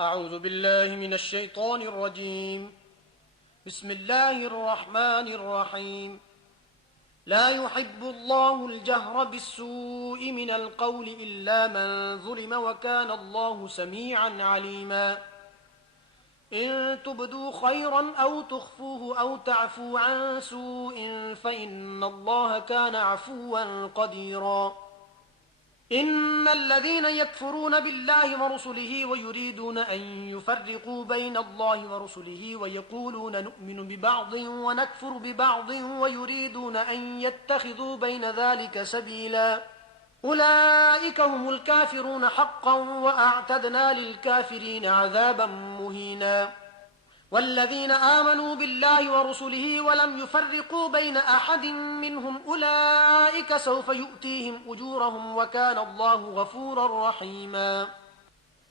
أعوذ بالله من الشيطان الرجيم. بسم الله الرحمن الرحيم. لا يحب الله الجهر بالسوء من القول إلا من ظلم وكان الله سميعا عليما. إن تبدوا خيرا أو تخفوه أو تعفوا عن سوء فإن الله كان عفوا قديرا. إن الذين يكفرون بالله ورسله ويريدون أن يفرقوا بين الله ورسله ويقولون نؤمن ببعض ونكفر ببعض ويريدون أن يتخذوا بين ذلك سبيلا أولئك هم الكافرون حقا وأعتدنا للكافرين عذابا مهينا. والذين آمنوا بالله ورسله ولم يفرقوا بين أحد منهم أولئك سوف يؤتيهم أجورهم وكان الله غفورا رحيما.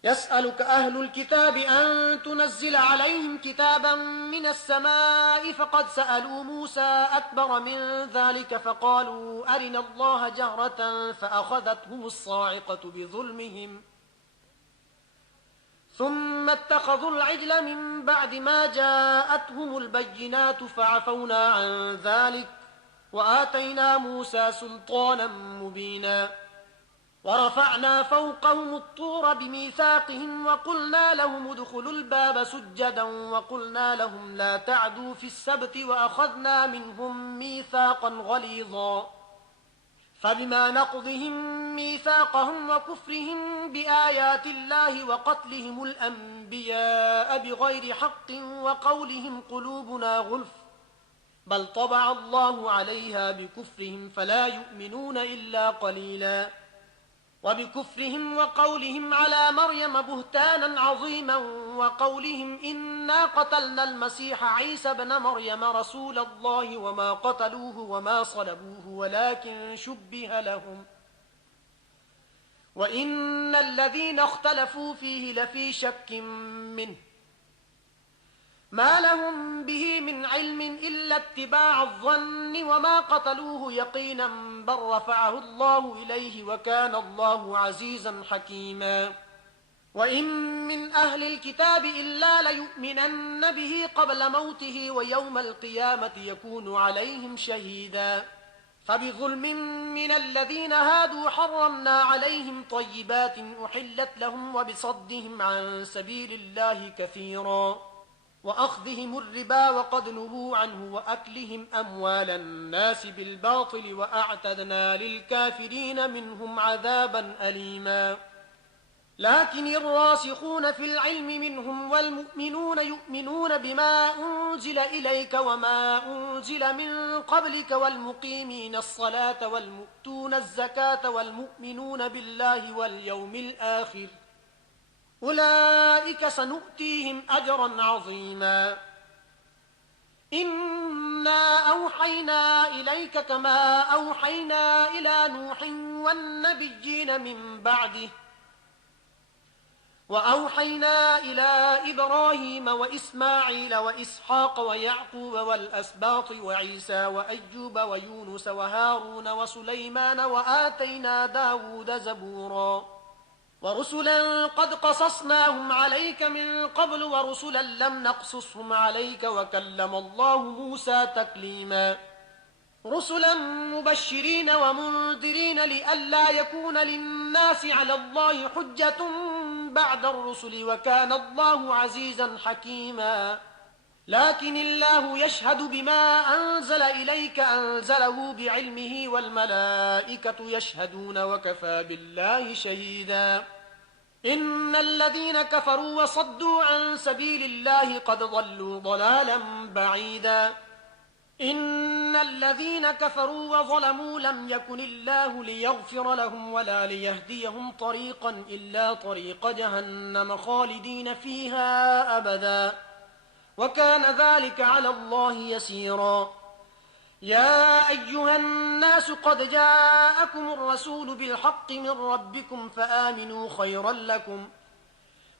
يسألك أهل الكتاب أن تنزل عليهم كتابا من السماء فقد سألوا موسى أكبر من ذلك فقالوا أرنا الله جهرة فأخذتهم الصاعقة بظلمهم ثم اتخذوا العجل من بعد ما جاءتهم البينات فعفونا عن ذلك وآتينا موسى سلطانا مبينا. ورفعنا فوقهم الطور بميثاقهم وقلنا لهم ادخلوا الباب سجدا وقلنا لهم لا تعدوا في السبت وأخذنا منهم ميثاقا غليظا. فبما نقضهم ميثاقهم وكفرهم بآيات الله وقتلهم الأنبياء بغير حق وقولهم قلوبنا غلف بل طبع الله عليها بكفرهم فلا يؤمنون إلا قليلا. وبكفرهم وقولهم على مريم بهتانا عظيما وقولهم إنا قتلنا المسيح عيسى بن مريم رسول الله وما قتلوه وما صلبوه ولكن شبه لهم وإن الذين اختلفوا فيه لفي شك منه ما لهم به من علم إلا اتباع الظن وما قتلوه يقينا بل رفعه الله إليه وكان الله عزيزا حكيما. وإن من أهل الكتاب إلا ليؤمنن به قبل موته ويوم القيامة يكون عليهم شهيدا. فبظلم من الذين هادوا حرمنا عليهم طيبات أحلت لهم وبصدهم عن سبيل الله كثيرا وأخذهم الربا وقد نهوا عنه وأكلهم أموال الناس بالباطل وأعتدنا للكافرين منهم عذابا أليما. لكن الراسخون في العلم منهم والمؤمنون يؤمنون بما أنزل إليك وما أنزل من قبلك والمقيمين الصلاة والمؤتون الزكاة والمؤمنون بالله واليوم الآخر أولئك سنؤتيهم أجرا عظيما. إنا أوحينا إليك كما أوحينا إلى نوح والنبيين من بعده وأوحينا إلى إبراهيم وإسماعيل وإسحاق ويعقوب والأسباط وعيسى وأيوب ويونس وهارون وسليمان وآتينا داود زبورا. ورسلا قد قصصناهم عليك من قبل ورسلا لم نقصصهم عليك وكلم الله موسى تكليما. رسلا مبشرين ومنذرين لئلا يكون للناس على الله حجة بعد الرسل وكان الله عزيزا حكيما. لكن الله يشهد بما أنزل إليك أنزله بعلمه والملائكة يشهدون وكفى بالله شهيدا. إن الذين كفروا وصدوا عن سبيل الله قد ضلوا ضلالا بعيدا. إن الذين كفروا وظلموا لم يكن الله ليغفر لهم ولا ليهديهم طريقا إلا طريق جهنم خالدين فيها أبدا وكان ذلك على الله يسيرا. يا أيها الناس قد جاءكم الرسول بالحق من ربكم فآمنوا خيرا لكم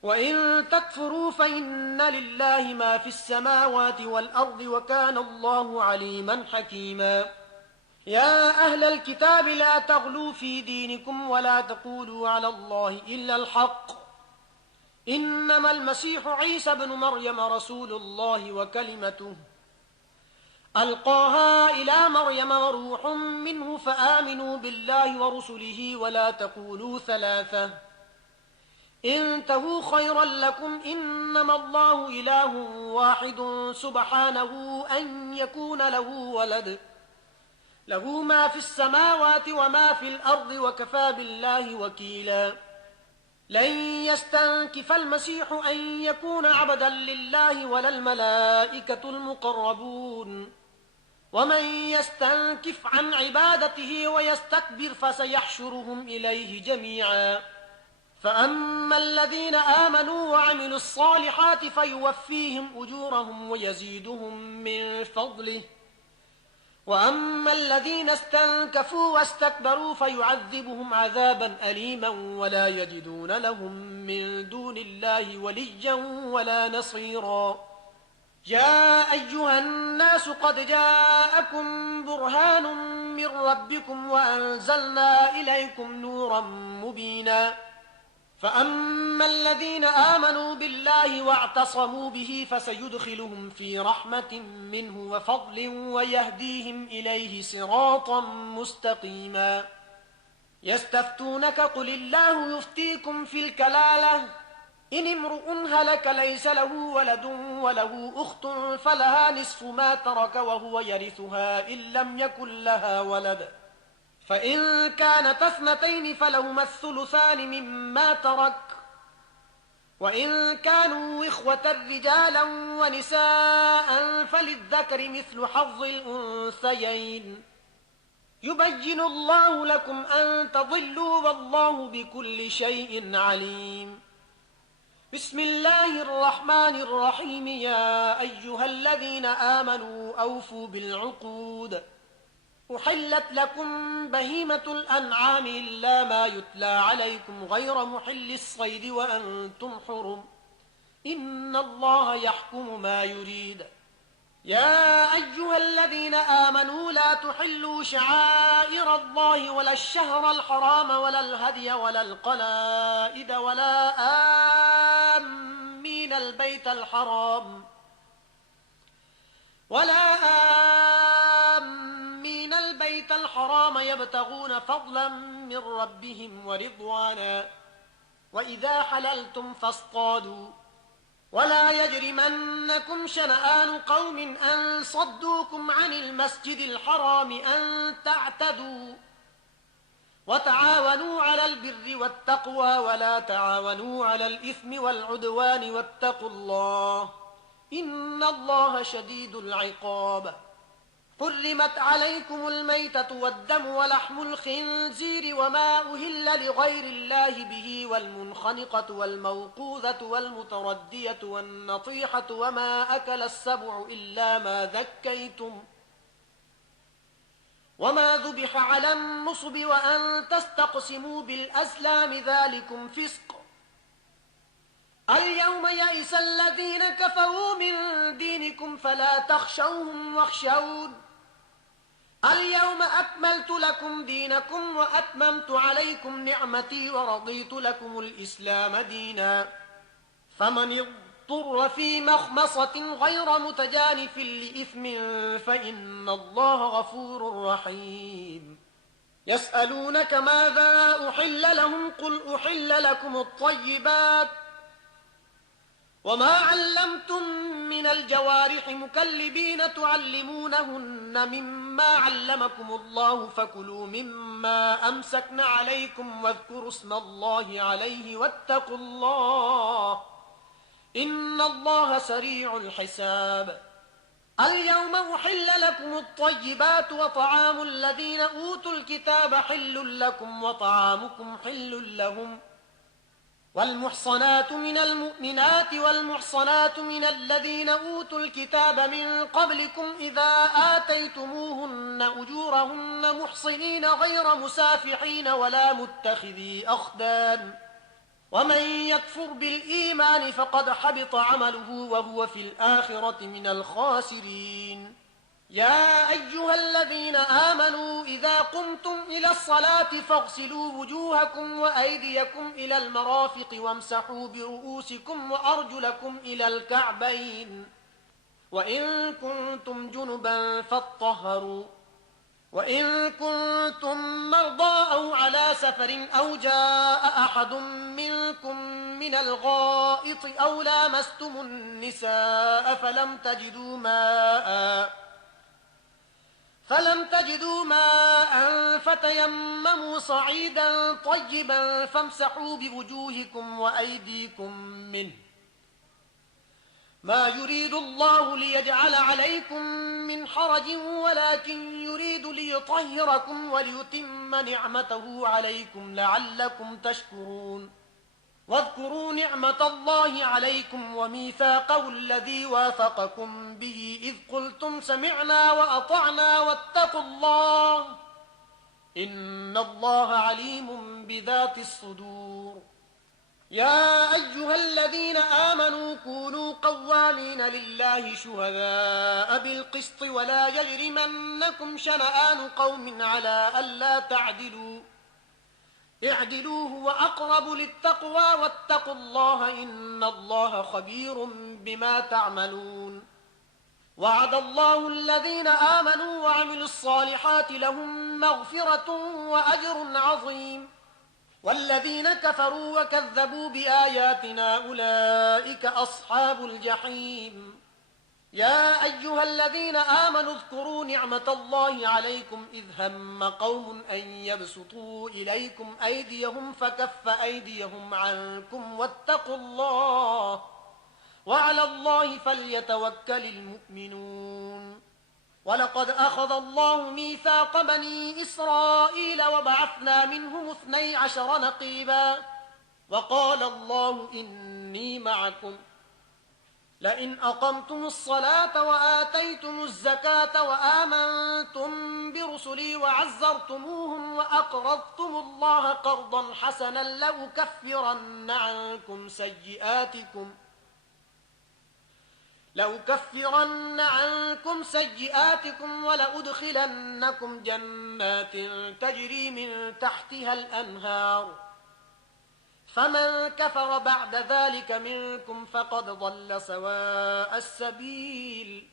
وإن تكفروا فإن لله ما في السماوات والأرض وكان الله عليما حكيما. يا أهل الكتاب لا تغلوا في دينكم ولا تقولوا على الله إلا الحق إنما المسيح عيسى بن مريم رسول الله وكلمته ألقاها إلى مريم وروح منه فآمنوا بالله ورسله ولا تقولوا ثلاثة انتهوا خيرا لكم إنما الله إله واحد سبحانه أن يكون له ولد له ما في السماوات وما في الأرض وكفى بالله وكيلا لن يستنكف المسيح أن يكون عبدا لله ولا الملائكة المقربون ومن يستنكف عن عبادته ويستكبر فسيحشرهم إليه جميعا فأما الذين آمنوا وعملوا الصالحات فيوفيهم أجورهم ويزيدهم من فضله وأما الذين استنكفوا واستكبروا فيعذبهم عذابا أليما ولا يجدون لهم من دون الله وليا ولا نصيرا يا أيها الناس قد جاءكم برهان من ربكم وأنزلنا إليكم نورا مبينا فأما الذين آمنوا بالله واعتصموا به فسيدخلهم في رحمة منه وفضل ويهديهم إليه صراطا مستقيما يستفتونك قل الله يفتيكم في الكلالة إن امرؤ هلك ليس له ولد وله أخت فلها نصف ما ترك وهو يرثها إن لم يكن لها ولد فإن كانت اثنتين فلهما الثلثان مما ترك وإن كانوا إخوة رجالا ونساء فللذكر مثل حظ الأنثيين يبين الله لكم أن تضلوا والله بكل شيء عليم بسم الله الرحمن الرحيم يا أيها الذين آمنوا أوفوا بالعقود أحلت لكم بهيمة الأنعام إلا ما يتلى عليكم غير محل الصيد وأنتم حرم إن الله يحكم ما يريد يا أيها الذين آمنوا لا تحلوا شعائر الله ولا الشهر الحرام ولا الهدي ولا القلائد ولا آمين البيت الحرام يبتغون فضلا من ربهم ورضوانا وإذا حللتم فاصطادوا ولا يجرمنكم شنآن قوم أن صدوكم عن المسجد الحرام أن تعتدوا وتعاونوا على البر والتقوى ولا تعاونوا على الإثم والعدوان واتقوا الله إن الله شديد العقاب حرمت عليكم الميتة والدم ولحم الخنزير وما أهل لغير الله به والمنخنقة والموقوذة والمتردية والنطيحة وما أكل السبع إلا ما ذكيتم وما ذبح على النصب وأن تستقسموا بالأزلام ذلكم فسق اليوم يئس الذين كفروا من دينكم فلا تخشوهم واخشون اليوم أكملت لكم دينكم وأتممت عليكم نعمتي ورضيت لكم الإسلام دينا فمن اضطر في مخمصة غير متجانف لإثم فإن الله غفور رحيم يسألونك ماذا أحل لهم قل أحل لكم الطيبات وما علمتم من الجوارح مكلبين تعلمونهن مما علمكم الله فكلوا مما أمسكن عليكم واذكروا اسم الله عليه واتقوا الله إن الله سريع الحساب اليوم أحل لكم الطيبات وطعام الذين أوتوا الكتاب حل لكم وطعامكم حل لهم والمحصنات من المؤمنات والمحصنات من الذين أوتوا الكتاب من قبلكم إذا آتيتموهن أجورهن محصنين غير مسافحين ولا متخذي أخدان ومن يكفر بالإيمان فقد حبط عمله وهو في الآخرة من الخاسرين يا أيها الذين آمنوا إذا قمتم إلى الصلاة فاغسلوا وجوهكم وأيديكم إلى المرافق وامسحوا برؤوسكم وأرجلكم إلى الكعبين وإن كنتم جنبا فاطهروا وإن كنتم مرضى أو على سفر أو جاء أحد منكم من الغائط أو لامستم النساء فلم تجدوا ماء فتيمموا صعيدا طيبا فامسحوا بوجوهكم وأيديكم منه ما يريد الله ليجعل عليكم من حرج ولكن يريد ليطهركم وليتم نعمته عليكم لعلكم تشكرون واذكروا نعمة الله عليكم وميثاقه الذي واثقكم به إذ قلتم سمعنا وأطعنا واتقوا الله إن الله عليم بذات الصدور يا أيها الذين آمنوا كونوا قوامين لله شهداء بالقسط ولا يجرمنكم شنآن قوم على ألا تعدلوا اعدلوا هو أقرب للتقوى واتقوا الله إن الله خبير بما تعملون وعد الله الذين آمنوا وعملوا الصالحات لهم مغفرة وأجر عظيم والذين كفروا وكذبوا بآياتنا أولئك أصحاب الجحيم يا أيها الذين آمنوا اذكروا نعمة الله عليكم إذ هم قوم أن يبسطوا إليكم أيديهم فكف أيديهم عنكم واتقوا الله وعلى الله فليتوكل المؤمنون ولقد أخذ الله ميثاق بني إسرائيل وبعثنا منهم 12 نقيبا وقال الله إني معكم لئن أقمتم الصلاة وآتيتم الزكاة وآمنتم برسلي وعزرتموهم وأقرضتم الله قرضا حسنا لأكفرن عنكم سيئاتكم ولأدخلنكم جنات تجري من تحتها الأنهار فمن كفر بعد ذلك منكم فقد ضل سواء السبيل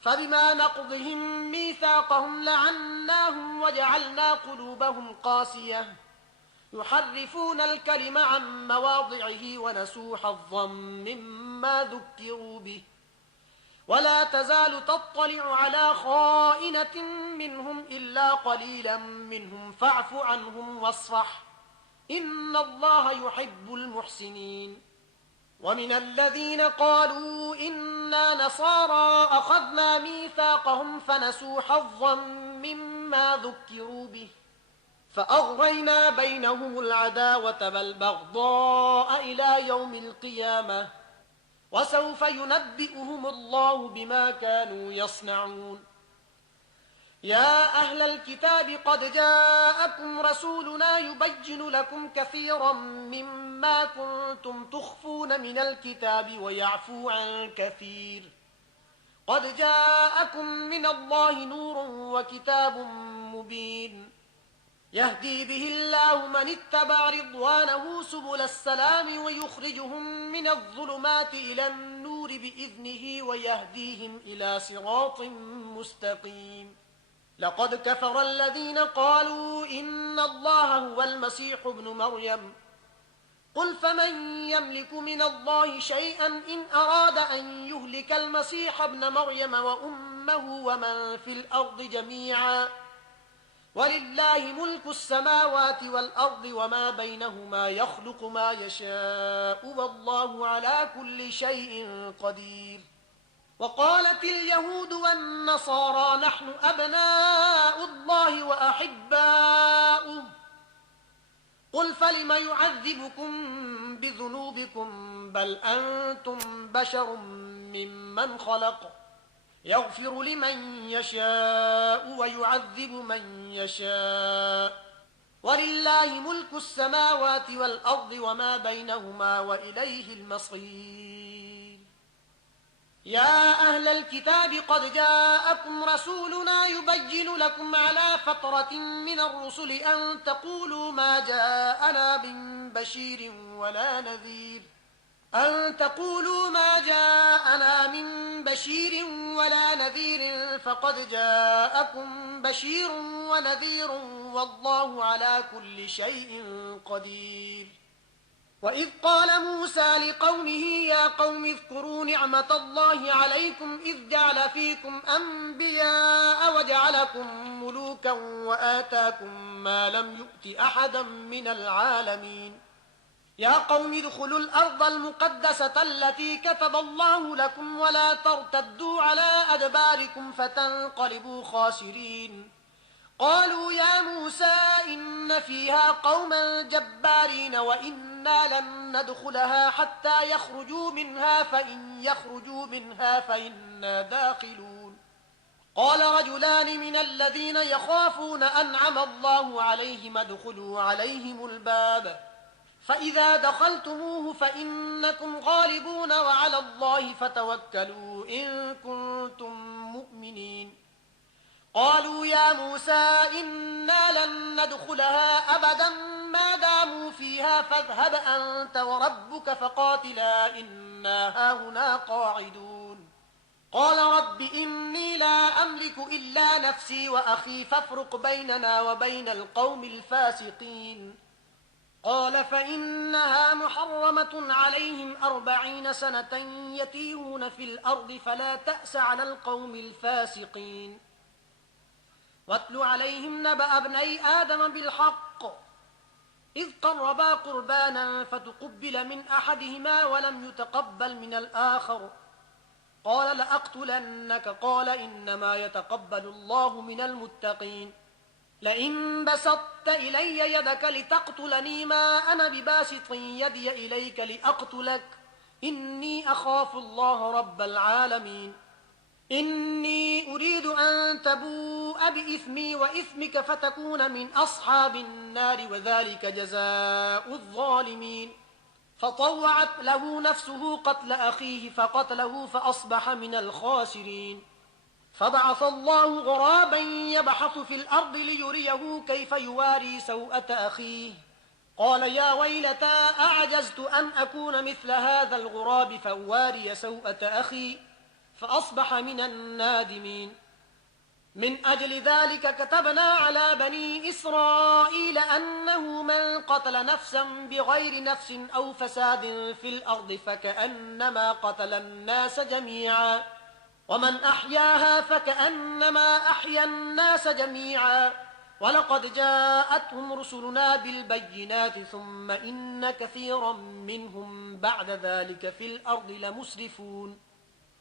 فبما نقضهم ميثاقهم لعناهم وجعلنا قلوبهم قاسية يحرفون الكلم عن مواضعه ونسوا حظا مما ذكروا به ولا تزال تطلع على خائنة منهم إلا قليلا منهم فاعف عنهم واصفح إن الله يحب المحسنين ومن الذين قالوا إنا نصارى أخذنا ميثاقهم فنسوا حظا مما ذكروا به فأغرينا بينهم العداوة والبغضاء إلى يوم القيامة وسوف ينبئهم الله بما كانوا يصنعون يا أهل الكتاب قد جاءكم رسولنا يبين لكم كثيرا مما كنتم تخفون من الكتاب ويعفو عن كثير قد جاءكم من الله نور وكتاب مبين يهدي به الله من اتبع رضوانه سبل السلام ويخرجهم من الظلمات إلى النور بإذنه ويهديهم إلى صراط مستقيم لقد كفر الذين قالوا إن الله هو المسيح ابن مريم قل فمن يملك من الله شيئا إن أراد أن يهلك المسيح ابن مريم وأمه ومن في الأرض جميعا ولله ملك السماوات والأرض وما بينهما يخلق ما يشاء والله على كل شيء قدير وقالت اليهود والنصارى نحن أبناء الله وأحباؤه قل فلم يعذبكم بذنوبكم بل أنتم بشر ممن خلق يغفر لمن يشاء ويعذب من يشاء ولله ملك السماوات والأرض وما بينهما وإليه المصير يا أهل الكتاب قد جاءكم رسولنا يبين لكم على فترة من الرسل أن تقولوا ما جاءنا من بشير ولا نذير فقد جاءكم بشير ونذير والله على كل شيء قدير. وإذ قال موسى لقومه يا قوم اذكروا نعمة الله عليكم إذ جعل فيكم أنبياء وجعلكم ملوكا وآتاكم ما لم يؤت أحدا من العالمين. يا قوم ادخلوا الأرض المقدسة التي كتب الله لكم ولا ترتدوا على أدباركم فتنقلبوا خاسرين. قالوا يا موسى إن فيها قوما جبارين وإنا لن ندخلها حتى يخرجوا منها فإن يخرجوا منها فإنا داخلون. قال رجلان من الذين يخافون أنعم الله عليهم ادخلوا عليهم الباب فإذا دخلتموه فإنكم غالبون وعلى الله فتوكلوا إن كنتم مؤمنين. قالوا يا موسى إنا لن ندخلها أبدا ما داموا فيها فاذهب أنت وربك فقاتلا إنا هاهنا قاعدون. قال رب إني لا أملك إلا نفسي وأخي فافرق بيننا وبين القوم الفاسقين. قال فإنها محرمة عليهم 40 سنة يتيهون في الأرض فلا تأس على القوم الفاسقين. واتل عليهم نبأ ابني آدم بالحق إذ قربا قربانا فتقبل من أحدهما ولم يتقبل من الآخر قال لأقتلنك قال إنما يتقبل الله من المتقين. لئن بسطت إلي يدك لتقتلني ما أنا بباسط يدي إليك لأقتلك إني أخاف الله رب العالمين. إني أريد أن تبوء بإثمي وإثمك فتكون من أصحاب النار وذلك جزاء الظالمين. فطوعت له نفسه قتل أخيه فقتله فأصبح من الخاسرين. فبعث الله غرابا يبحث في الأرض ليريه كيف يواري سوءة أخيه قال يا ويلتى أعجزت أن أكون مثل هذا الغراب فأواري سوءة أخي فأصبح من النادمين. من أجل ذلك كتبنا على بني إسرائيل أنه من قتل نفسا بغير نفس أو فساد في الأرض فكأنما قتل الناس جميعا ومن أحياها فكأنما أحيا الناس جميعا. ولقد جاءتهم رسلنا بالبينات ثم إن كثيرا منهم بعد ذلك في الأرض لمسرفون.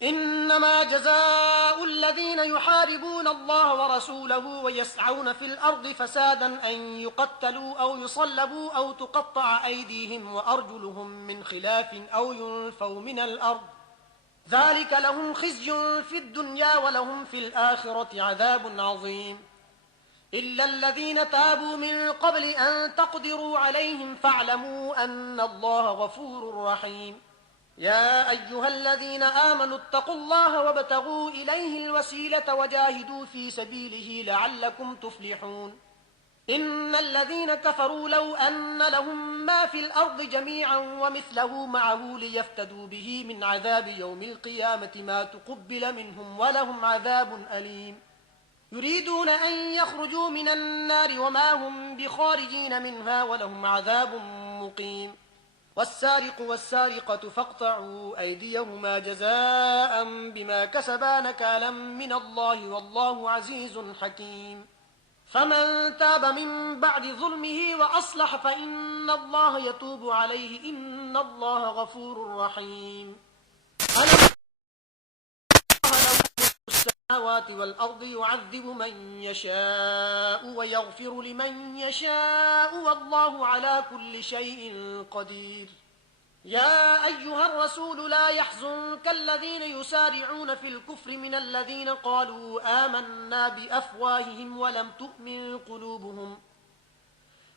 إنما جزاء الذين يحاربون الله ورسوله ويسعون في الأرض فسادا أن يقتلوا أو يصلبوا أو تقطع أيديهم وأرجلهم من خلاف أو ينفوا من الأرض ذلك لهم خزي في الدنيا ولهم في الآخرة عذاب عظيم. إلا الذين تابوا من قبل أن تقدروا عليهم فاعلموا أن الله غفور رحيم. يا أيها الذين آمنوا اتقوا الله وابتغوا إليه الوسيلة وجاهدوا في سبيله لعلكم تفلحون. إن الذين كفروا لو أن لهم ما في الأرض جميعا ومثله معه ليفتدوا به من عذاب يوم القيامة ما تقبل منهم ولهم عذاب أليم. يريدون أن يخرجوا من النار وما هم بخارجين منها ولهم عذاب مقيم. والسارق والسارقة فاقطعوا أيديهما جزاء بما كسبا نكالا من الله والله عزيز حكيم. فمن تاب من بعد ظلمه وأصلح فإن الله يتوب عليه إن الله غفور رحيم. ألم السماوات والأرض يعذب من يشاء ويغفر لمن يشاء والله على كل شيء قدير. يا أيها الرسول لا يحزنك الذين يسارعون في الكفر من الذين قالوا آمنا بأفواههم ولم تؤمن قلوبهم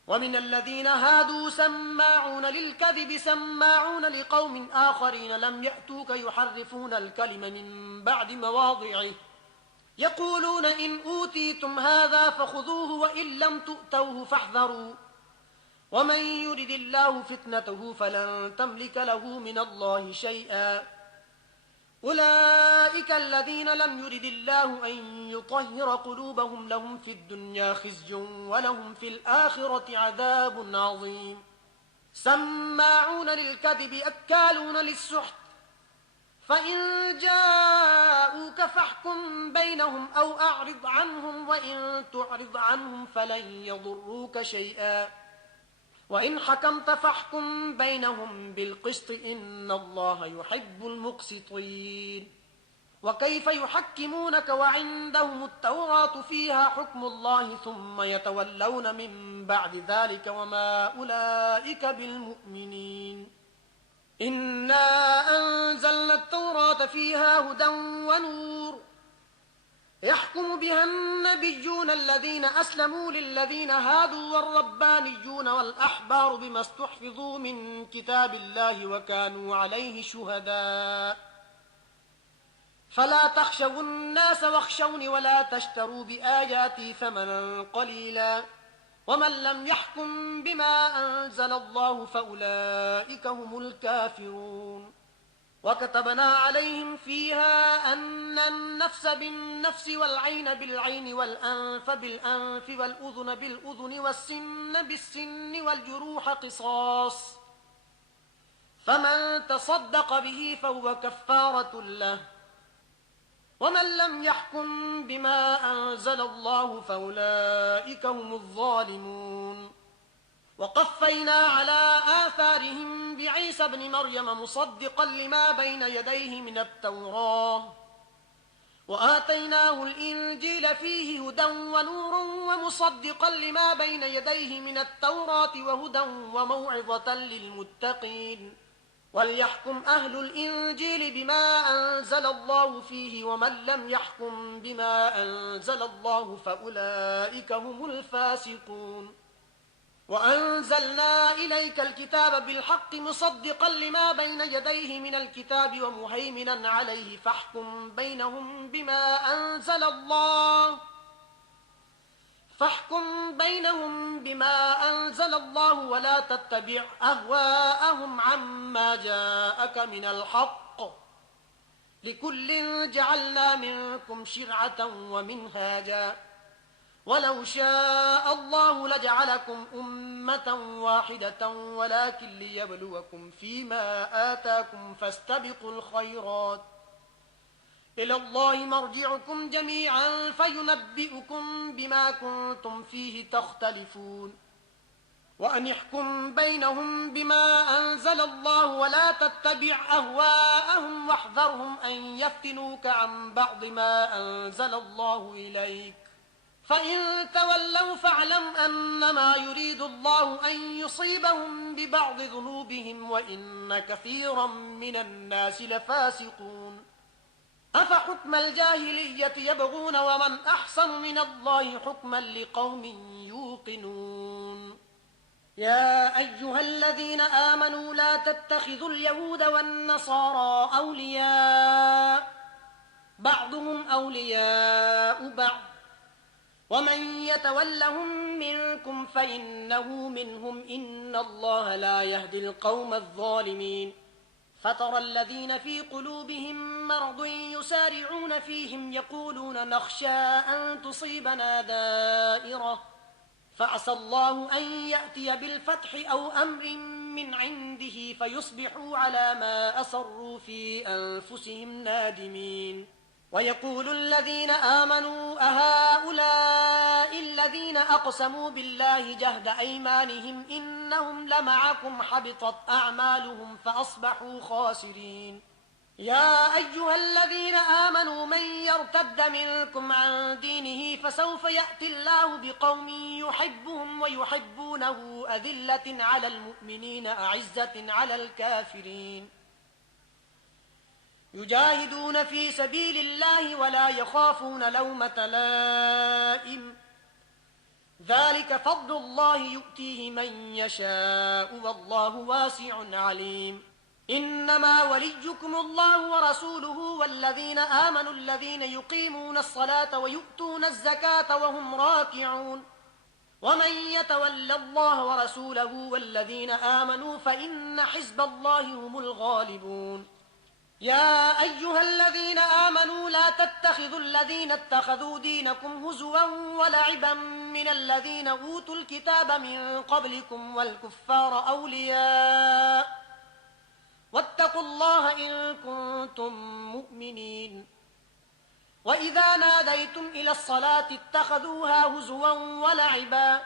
ومن الذين هادوا سماعون للكذب سماعون لقوم آخرين لم يأتوك يحرفون الكلم من بعد مواضعه يقولون إن أوتيتم هذا فخذوه وإن لم تؤتوه فاحذروا ومن يرد الله فتنته فلن تملك له من الله شيئا أولئك الذين لم يرد الله أن يطهر قلوبهم لهم في الدنيا خزي ولهم في الآخرة عذاب عظيم سماعون للكذب أكالون للسحت فإن جاءوك فاحكم بينهم أو أعرض عنهم وإن تعرض عنهم فلن يضروك شيئا وإن حكمت فاحكم بينهم بالقسط إن الله يحب المقسطين وكيف يحكمونك وعندهم التوراة فيها حكم الله ثم يتولون من بعد ذلك وما أولئك بالمؤمنين إنا أنزلنا التوراة فيها هدى ونور يحكم بها النبيون الذين أسلموا للذين هادوا والربانيون والأحبار بما استحفظوا من كتاب الله وكانوا عليه شهداء فلا تخشوا الناس واخشوني ولا تشتروا بآياتي ثمنا قليلا ومن لم يحكم بما أنزل الله فأولئك هم الكافرون وكتبنا عليهم فيها أن النفس بالنفس والعين بالعين والأنف بالأنف والأذن بالأذن والسن بالسن والجروح قصاص فمن تصدق به فهو كفارة له ومن لم يحكم بما أنزل الله فأولئك هم الظالمون وقفينا على آثارهم بعيسى بن مريم مصدقا لما بين يديه من التوراة وآتيناه الإنجيل فيه هدى ونور ومصدقا لما بين يديه من التوراة وهدى وموعظة للمتقين وليحكم أهل الإنجيل بما أنزل الله فيه ومن لم يحكم بما أنزل الله فأولئك هم الفاسقون وأنزلنا إليك الكتاب بالحق مصدقا لما بين يديه من الكتاب ومهيمنا عليه فاحكم بينهم بما أنزل الله ولا تتبع أهواءهم عما جاءك من الحق لكل جعلنا منكم شرعة ومنهاجا ولو شاء الله لجعلكم أمة واحدة ولكن ليبلوكم فيما آتاكم فاستبقوا الخيرات إلى الله مرجعكم جميعا فينبئكم بما كنتم فيه تختلفون وأن يحكم بينهم بما أنزل الله ولا تتبع أهواءهم واحذرهم أن يفتنوك عن بعض ما أنزل الله إليك فإن تولوا فاعلم أنما يريد الله أن يصيبهم ببعض ذنوبهم وإن كثيرا من الناس لفاسقون أفحكم الجاهلية يبغون ومن أحسن من الله حكما لقوم يوقنون يا أيها الذين آمنوا لا تتخذوا اليهود والنصارى أولياء بعضهم أولياء بعض ومن يتولهم منكم فإنه منهم إن الله لا يهدي القوم الظالمين فترى الذين في قلوبهم مرض يسارعون فيهم يقولون نخشى أن تصيبنا دائرة فعسى الله أن يأتي بالفتح أو أمر من عنده فيصبحوا على ما أصروا في أنفسهم نادمين ويقول الذين آمنوا أهؤلاء الذين أقسموا بالله جهد أيمانهم إنهم لمعكم حبطت أعمالهم فأصبحوا خاسرين يا أيها الذين آمنوا من يرتد منكم عن دينه فسوف يأتي الله بقوم يحبهم ويحبونه أذلة على المؤمنين أعزة على الكافرين يجاهدون في سبيل الله ولا يخافون لومة لائم ذلك فضل الله يؤتيه من يشاء والله واسع عليم إنما وليكم الله ورسوله والذين آمنوا الذين يقيمون الصلاة ويؤتون الزكاة وهم راكعون ومن يتول الله ورسوله والذين آمنوا فإن حزب الله هم الغالبون يا أيها الذين آمنوا لا تتخذوا الذين اتخذوا دينكم هزوا ولعبا من الذين أوتوا الكتاب من قبلكم والكفار أولياء واتقوا الله إن كنتم مؤمنين وإذا ناديتم إلى الصلاة اتخذوها هزوا ولعبا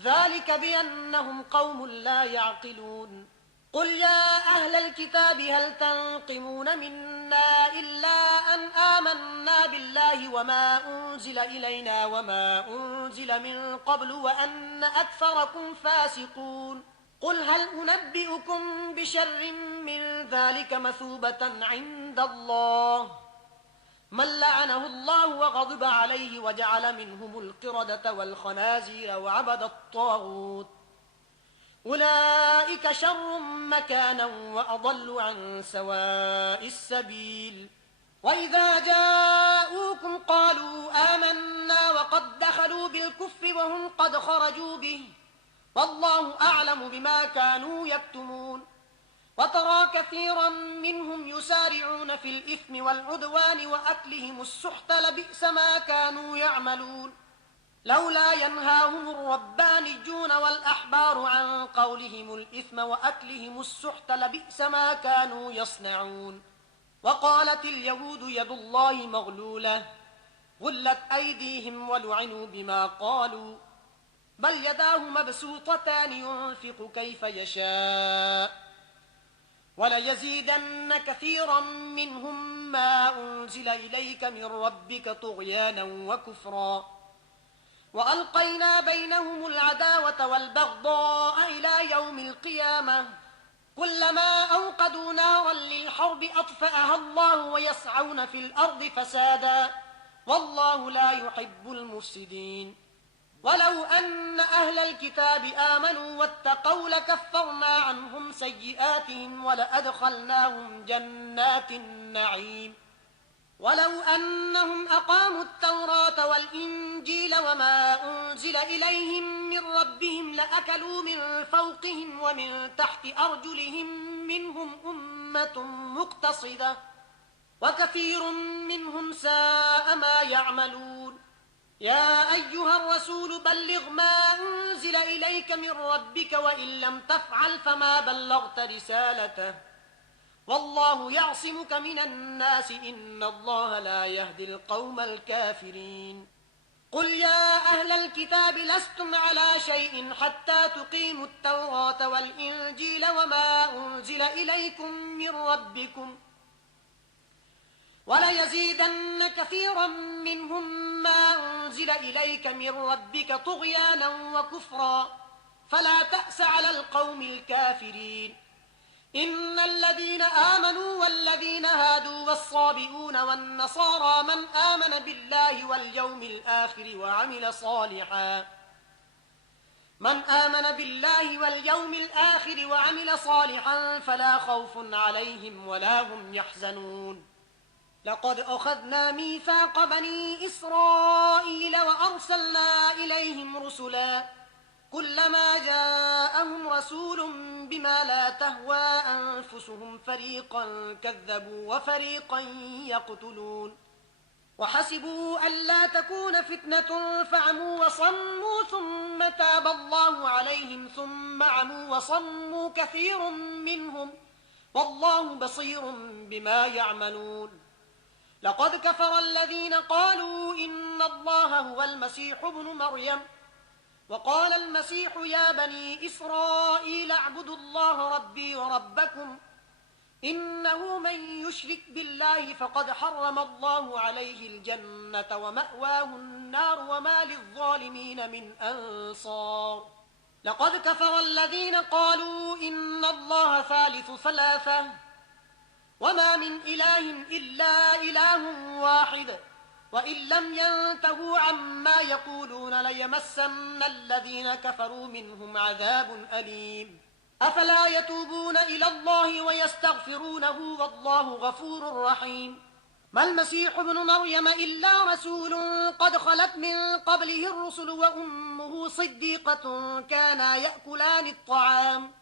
ذلك بأنهم قوم لا يعقلون قل يا أهل الكتاب هل تنقمون منا إلا أن آمنا بالله وما أنزل إلينا وما أنزل من قبل وأن أكثركم فاسقون قل هل أنبئكم بشر من ذلك مثوبة عند الله من لعنه الله وغضب عليه وجعل منهم القردة والخنازير وعبد الطاغوت أولئك شر مكانا وأضل عن سواء السبيل وإذا جاءوكم قالوا آمنا وقد دخلوا بالكفر وهم قد خرجوا به والله أعلم بما كانوا يكتمون وترى كثيرا منهم يسارعون في الإثم والعدوان وأكلهم السحت لبئس ما كانوا يعملون لولا ينهاهم الربانيون والأحبار عن قولهم الإثم وأكلهم السحت لبئس ما كانوا يصنعون وقالت اليهود يد الله مغلولة غلت أيديهم ولعنوا بما قالوا بل يداه مبسوطتان ينفق كيف يشاء وليزيدن كثيرا منهم ما أنزل إليك من ربك طغيانا وكفرا وألقينا بينهم العداوة والبغضاء إلى يوم القيامة كلما أوقدوا نارا للحرب أطفأها الله ويسعون في الأرض فسادا والله لا يحب المفسدين ولو أن أهل الكتاب آمنوا واتقوا لكفرنا عنهم سيئاتهم ولأدخلناهم جنات النعيم ولو أنهم أقاموا التوراة والإنجيل وما أنزل إليهم من ربهم لأكلوا من فوقهم ومن تحت أرجلهم منهم أمة مقتصدة وكثير منهم ساء ما يعملون يا أيها الرسول بلغ ما أنزل إليك من ربك وإن لم تفعل فما بلغت رسالته والله يعصمك من الناس إن الله لا يهدي القوم الكافرين قل يا أهل الكتاب لستم على شيء حتى تقيموا التوراة والإنجيل وما أنزل إليكم من ربكم وليزيدن كثيرا منهم ما أنزل إليك من ربك طغيانا وكفرا فلا تأس على القوم الكافرين إن الذين آمنوا والذين هادوا والصابئون والنصارى من آمن بالله واليوم الآخر وعمل صالحا فلا خوف عليهم ولا هم يحزنون لقد أخذنا ميثاق بني إسرائيل وأرسلنا إليهم رسلا كلما جاءهم رسول بما لا تهوى أنفسهم فريقا كذبوا وفريقا يقتلون وحسبوا ألا تكون فتنة فعموا وصموا ثم تاب الله عليهم ثم عموا وصموا كثير منهم والله بصير بما يعملون لقد كفر الذين قالوا إن الله هو المسيح ابن مريم وقال المسيح يا بني إسرائيل اعبدوا الله ربي وربكم إنه من يشرك بالله فقد حرم الله عليه الجنة ومأواه النار وما للظالمين من أنصار لقد كفر الذين قالوا إن الله ثالث ثلاثة وما من إله إلا إله واحد وإن لم ينتهوا عما يقولون ليمسن الذين كفروا منهم عذاب أليم أفلا يتوبون إلى الله ويستغفرونه والله غفور رحيم ما المسيح ابن مريم إلا رسول قد خلت من قبله الرسل وأمه صديقة كانا يأكلان الطعام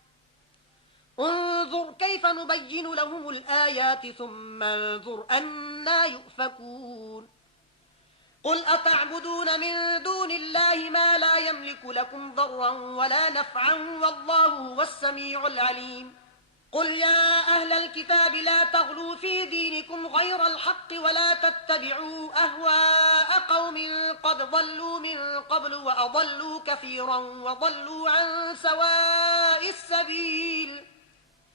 انظر كيف نبين لهم الآيات ثم انظر أنا يؤفكون قل أتعبدون من دون الله ما لا يملك لكم ضرا ولا نفعا والله هو السميع العليم قل يا أهل الكتاب لا تغلوا في دينكم غير الحق ولا تتبعوا أهواء قوم قد ضلوا من قبل وأضلوا كثيرا وضلوا عن سواء السبيل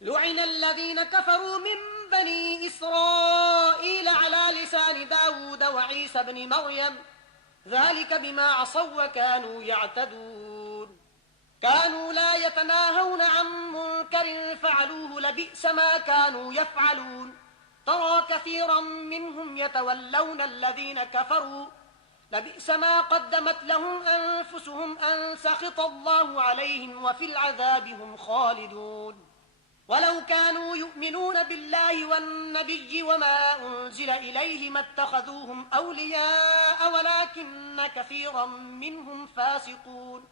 لعن الذين كفروا من بني إسرائيل على لسان داود وعيسى بن مريم ذلك بما عصوا وكانوا يعتدون كانوا لا يتناهون عن منكر فعلوه لبئس ما كانوا يفعلون ترى كثيرا منهم يتولون الذين كفروا لبئس ما قدمت لهم أنفسهم أن سخط الله عليهم وفي العذاب هم خالدون ولو كانوا يؤمنون بالله والنبي وما أنزل إليه ما اتخذوهم أولياء ولكن كثيرا منهم فاسقون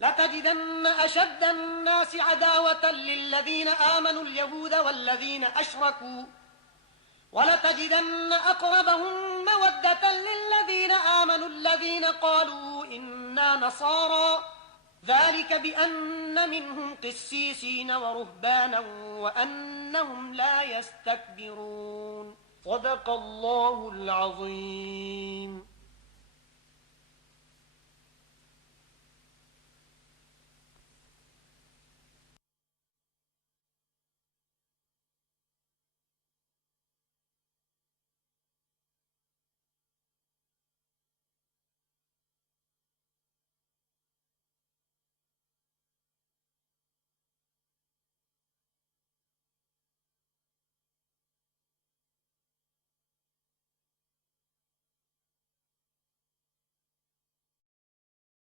لتجدن أشد الناس عداوة للذين آمنوا اليهود والذين أشركوا ولتجدن أقربهم مودة للذين آمنوا الذين قالوا إنا نصارى ذلك بأن منهم قسيسين ورهبانا وأنهم لا يستكبرون صدق الله العظيم